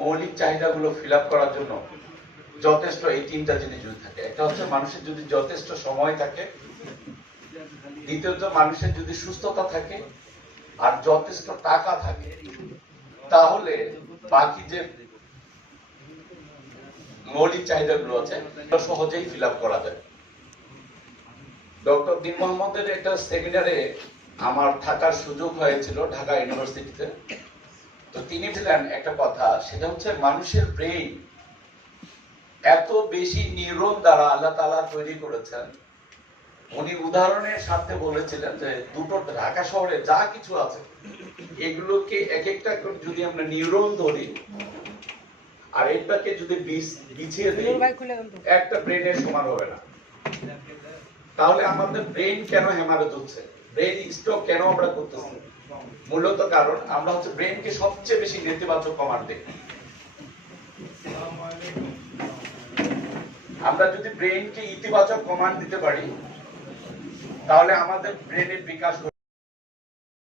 মৌলিক চাহিদাগুলো ফিল করার জন্য যথেষ্ট এই তিনটা জিনিস যদি থাকে। একটা হচ্ছে মানুষের যদি যথেষ্ট সময় থাকে, দ্বিতীয়ত মানুষের যদি সুস্থতা থাকে আর যথেষ্ট টাকা থাকে, তাহলে বাকি যে মৌলিক চাহিদাগুলো আছে সহজেই ফিল করা যায়। ডক্টর দিন মোহাম্মদের একটা সেমিনারে আমার থাকার সুযোগ হয়েছিল ঢাকা ইউনিভার্সিটিতে। তো তিনি বললেন একটা কথা সেটা হচ্ছে মানুষের ব্রেইন এত বেশি নিউরন দ্বারা আল্লাহ তাআলা তৈরি করেছেন। উনি উদাহরণের সাথে বলেছিলেন যে দুটো ঢাকা শহরে যা কিছু আছে এগুলোকে এক একটা যদি আমরা নিউরন ধরি আর এটাকে যদি বিছ- বিছিয়ে দিই একটা ব্রেনের সমান হবে না। তাহলে আমাদের ব্রেন কেন হ্যামারেজ হচ্ছে? ব্রেন স্ট্রোক কেন আমরা করতেছি মূলত কারণ আমরা হচ্ছে ব্রেনকে সবচেয়ে বেশি নেতিবাচক কমান্ড দেই আমরা যদি ব্রেনকে ইতিবাচক কমান্ড দিতে পারি, তাহলে আমাদের ব্রেনের বিকাশ।